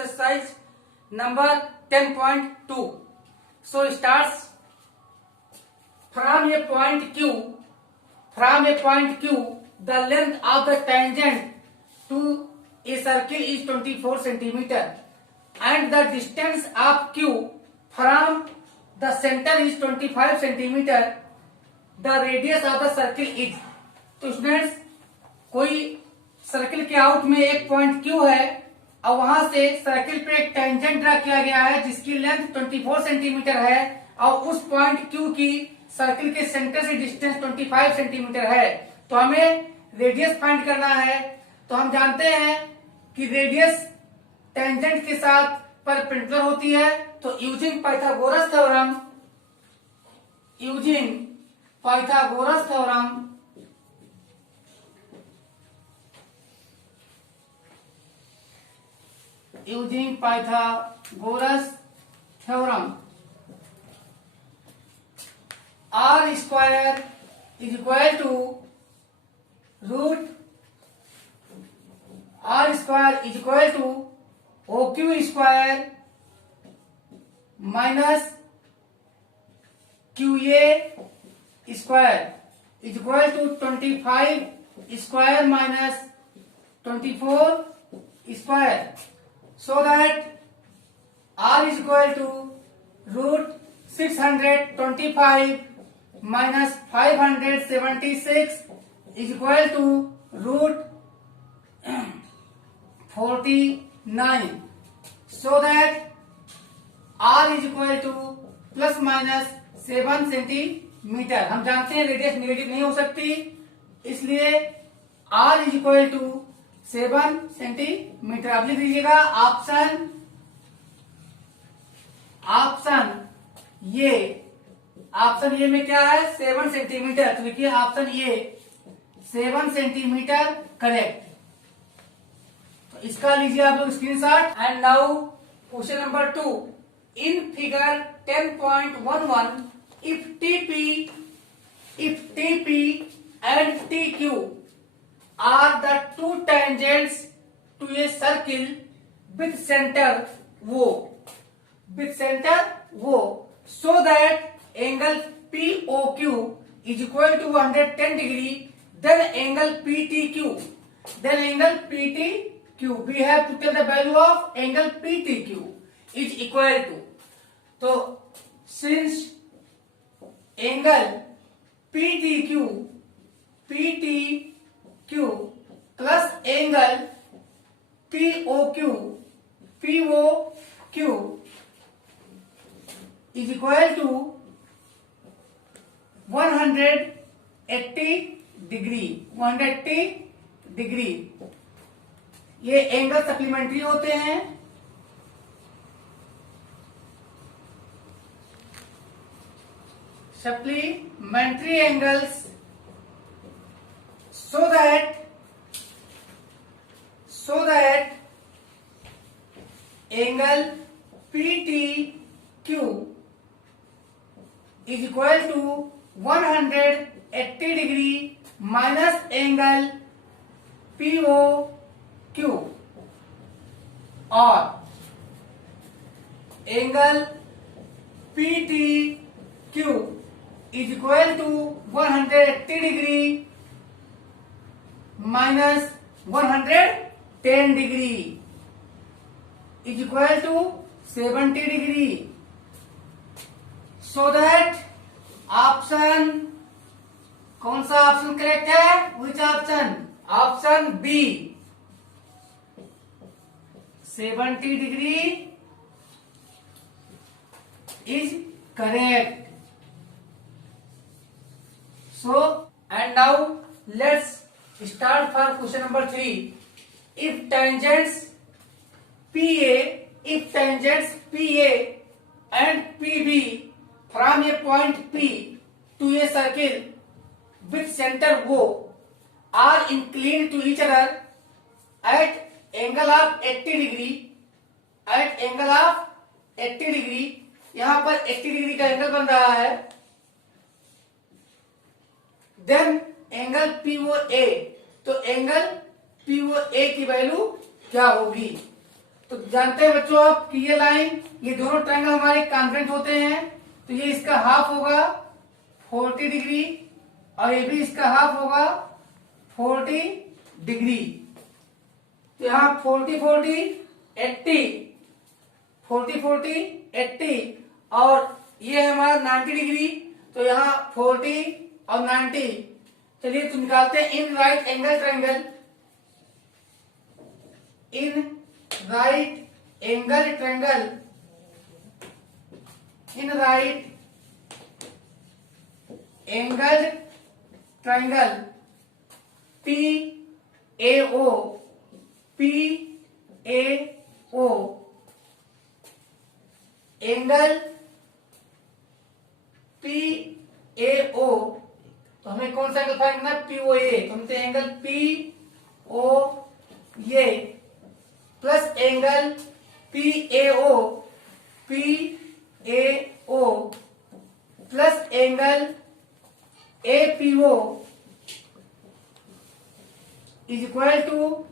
exercise number 10.2. So it starts from a point Q, the length of the tangent to a circle is 24 centimeter and the distance of Q from the center is 25 centimeter. The radius of the circle is. तो students, कोई circle के out में एक point Q है और वहां से circle पे एक टेंजेंट ड्रा किया गया है जिसकी लेंथ 24 सेंटीमीटर है और उस पॉइंट Q की सर्किल के सेंटर से डिस्टेंस 25 सेंटीमीटर है। तो हमें रेडियस फाइंड करना है। तो हम जानते हैं कि रेडियस टेंजेंट के साथ परपेंडिकुलर होती है। तो using Pythagoras theorem R square is equal to OQ square minus QA square is equal to 25 square minus 24 square. So that R is equal to root 625 minus 576 is equal to root 49. So that R is equal to plus minus 7 centimetre. हम जानते हैं radius negative नहीं हो सकती, इसलिए R is equal to 7 centimetre. आप लिख लीजिएगा ऑप्शन ये में क्या है 7 सेंटीमीटर। तो लिखिए ऑप्शन ये 7 सेंटीमीटर करेक्ट। तो इसका लीजिए आप लोग screenshot. And now question number 2 in figure 10.11 if TP and TQ are the two tangents to a circle with center O, so that angle POQ is equal to 110 degree, then angle PTQ, we have to tell the value of angle PTQ is equal to. तो since angle PTQ plus angle POQ is equal to 180 degree। ये angle supplementary होते हैं। Supplementary angles so that angle PTQ is equal to 180 degree minus angle POQ और angle PTQ is equal to 180 degree minus 110 degree is equal to 70 degree. So that option कौन सा option correct है? Which option? Option B 70 degree is correct. So, and now let's start for question number 3. If tangents PA and PB from a point P to a circle with center O are inclined to each other at angle of 80 degree, यहाँ पर 80 degree का angle बन रहा है। Then angle POA, तो angle POA की value क्या होगी? तो जानते हैं बच्चों आप कि ये लाइन, ये दोनों ट्रायंगल हमारे कॉन्ग्रुएंट होते हैं, तो ये इसका हाफ होगा 40 डिग्री और ये भी इसका हाफ होगा 40 डिग्री। तो यहाँ 40 40 80, 40 40 80 और ये है हमारा 90 डिग्री, तो यहाँ 40 और 90। चलिए तो निकालते हैं in right angle triangle, in right angle triangle, in right angle triangle P A O, P A O, angle P A O, तो हमें कौन सा एंगल फाइंड करना है? P O A. तो हम angle P O A plus angle P A O, P A O plus angle A P O is equal to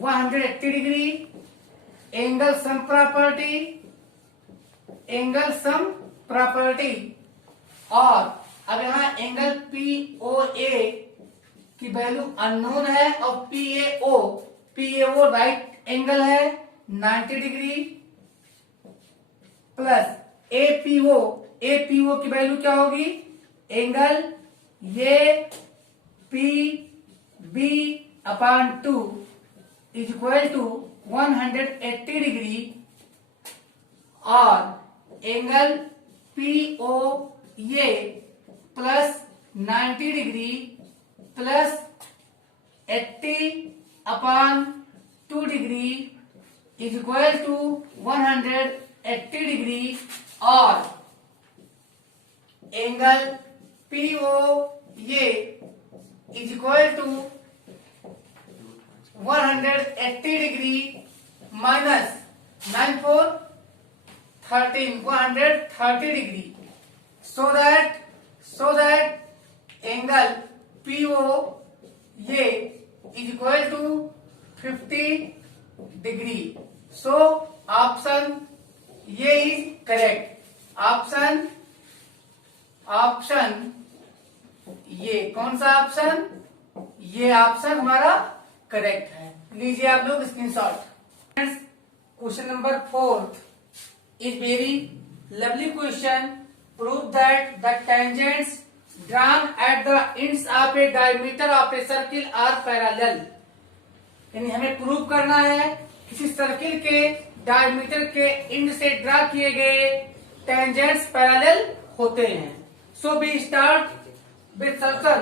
180 degree. Angle sum property, angle sum property. और अब यहां angle P O ए की value unknown है और P A O right angle है 90 degree plus A P O की value क्या होगी? Angle A P B upon 2 is equal to 180 degree और angle P O A plus 90 degree plus 80 upon 2 degree is equal to 180 degree और angle P O A is equal to 180 degree minus 9 4 13 130 degree so that angle PO A is equal to 50 degree. So option A is correct. option ये कौन सा option? ये option हमारा correct है। लीजिए आप लोग screenshot. Question number 4 is very lovely question. Prove that the tangents drawn at the ends of a diameter of a circle are parallel. यानी हमें प्रूव करना है किसी सर्किल के डायमीटर के एंड से ड्रा किए गए टेंजेंट्स पैरेलल होते हैं। So we start with solution.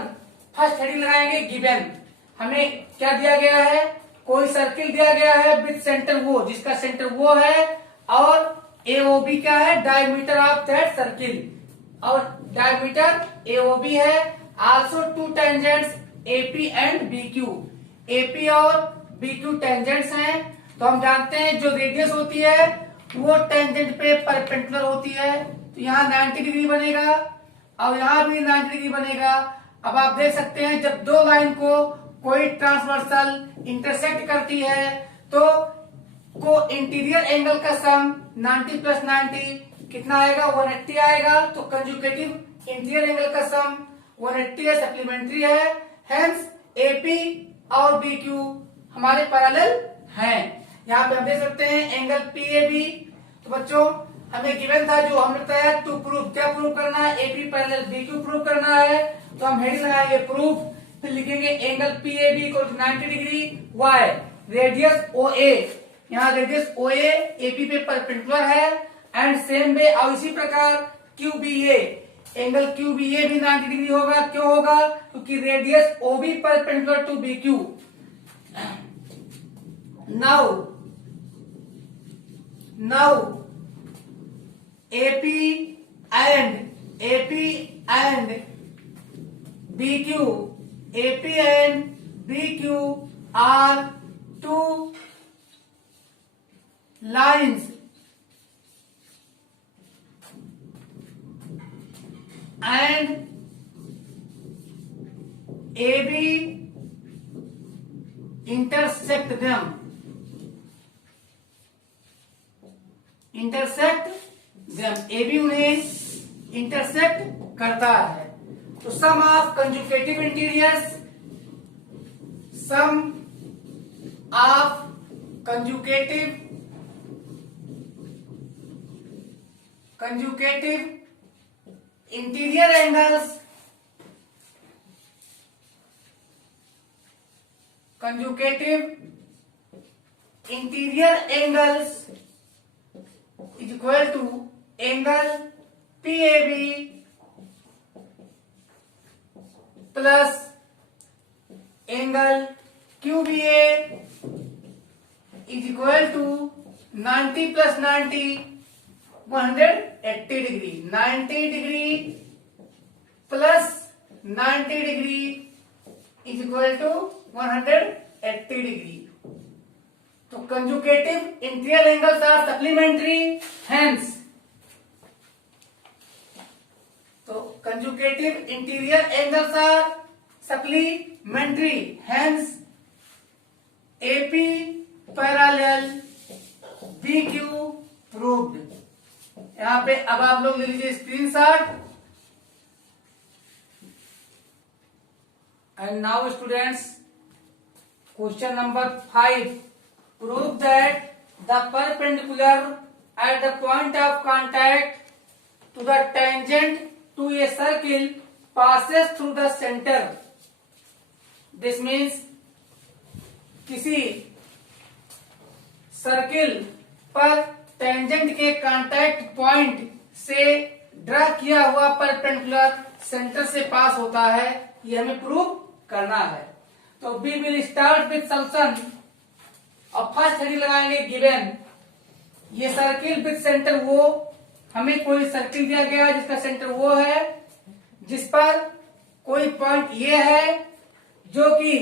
First heading लगाएंगे गिवन। हमें क्या दिया गया है? कोई सर्किल दिया गया है विद सेंटर वो, जिसका सेंटर वो है और एओबी क्या है? डायमीटर ऑफ दैट सर्किल, और डायमीटर एओबी है। Also to tangents AP and BQ. AP और बीक्यू टेंजेंट्स हैं, तो हम जानते हैं जो रेडियस होती है वो टेंजेंट पे परपेंडिकुलर होती है। तो यहाँ 90 डिग्री बनेगा और यहाँ भी 90 डिग्री बनेगा। अब आप देख सकते हैं जब दो लाइन को कोई ट्रांसवर्सल इंटरसेक्ट करती है तो को इंटीरियर एंगल का सम 90 प्लस 90 कितना आएगा? 180 आएगा। तो कंजुगेटिव इंटीरियर एंगल का सम 180 है, सप्लीमेंट्री है। हेंस एपी और बीक्यू हमारे पैरेलल हैं। यहाँ पे हम देख सकते हैं एंगल पीएबी। तो बच्चों हमें गिवन था जो हमने बताया टू प्रूव, क्या प्रूव करना है? एपी पैरेलल बीक्यू प्रूव करना है। तो हम हेडिंग लगाएंगे प्रूफ, फिर लिखेंगे एंगल पीएबी को 90 डिग्री, वाई रेडियस ओ ए, यहाँ रेडियस ओ ए एपी पे परपेंडिकुलर है एंड सेम वे। और इसी प्रकार क्यूबीए, एंगल क्यूबीए भी 90 डिग्री होगा। क्यों होगा? क्योंकि radius O B perpendicular to BQ. Now AP and BQ, AP and BQ are two lines and AB intersect them. Intersect them, A भी उन्हें इंटरसेक्ट करता है। तो sum of conjugative interiors, sum of conjugative interior angles, conjugative interior angles is equal to angle PAB plus angle QBA is equal to 90 plus 90, 180 degree. 90 degree plus 90 degree is equal to 180 degree. तो conjugative interior angles are supplementary, hence तो conjugative interior angles are supplementary, hence AP parallel BQ proved। यहाँ पे अब आप लोग ले लीजिए screenshot. And now students, question number 5, prove that the perpendicular at the point of contact to the tangent to a circle passes through the center। This means किसी circle पर tangent के कांटेक्ट पॉइंट से draw किया हुआ perpendicular centre से पास होता है, ये हमें प्रूव करना है। तो we will start with solution और फर्स्ट हेडिंग लगाएंगे गिवन। ये सर्किल विथ सेंटर वो, हमें कोई सर्किल दिया गया है जिसका सेंटर वो है, जिस पर कोई पॉइंट ये है जो कि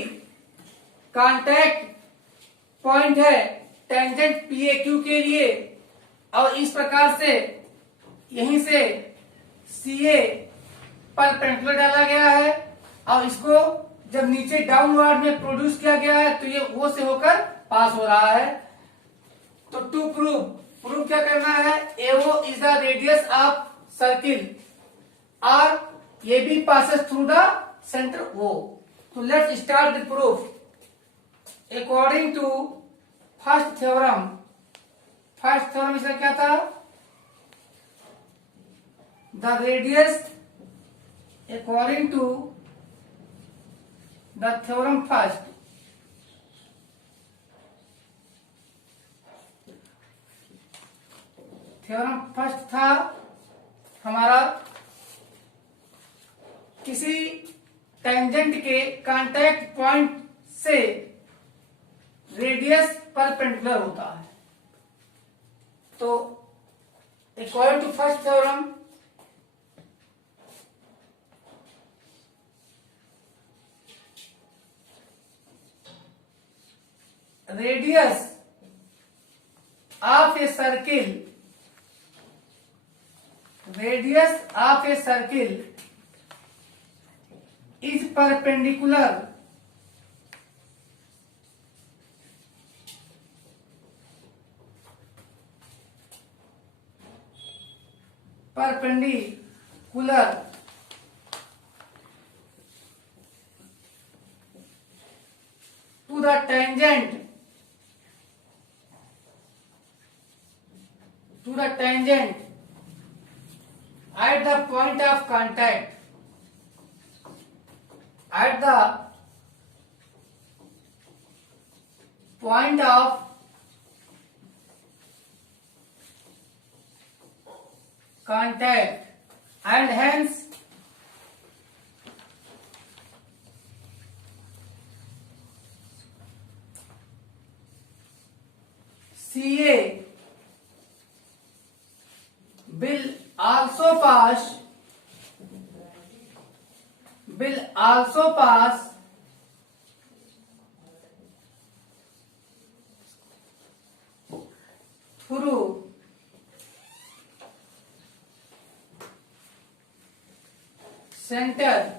कांटेक्ट पॉइंट है टेंजेंट PAQ के लिए, और इस प्रकार से यहीं से CA परपेंडिकुलर डाला गया है और इसको जब नीचे डाउनवर्ड में प्रोड्यूस किया गया है तो ये वो से होकर पास हो रहा है। तो टू प्रूव क्या करना है, AO is the radius of circle और ये भी passes through the centre O। तो let's start the proof. According to first theorem इसका क्या था, the radius according to the theorem first, theorem first था हमारा किसी टेंजेंट के कांटेक्ट पॉइंट से रेडियस परपेंडिकुलर होता है। तो according to first theorem radius of a circle is perpendicular to the tangent at the point of contact, at the point of contact, and hence CA will also pass through center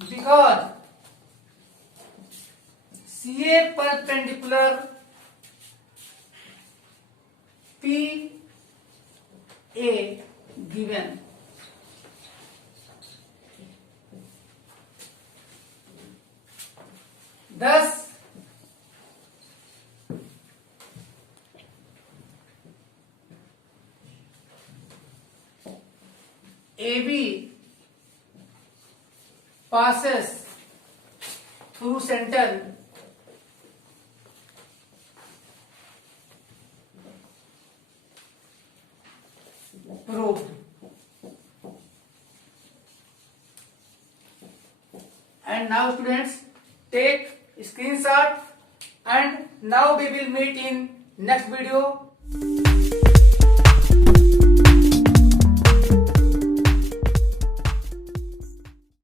because CA perpendicular PA given. Thus, AB passes through center proved. And now students, take screenshot, and now we will meet in next video.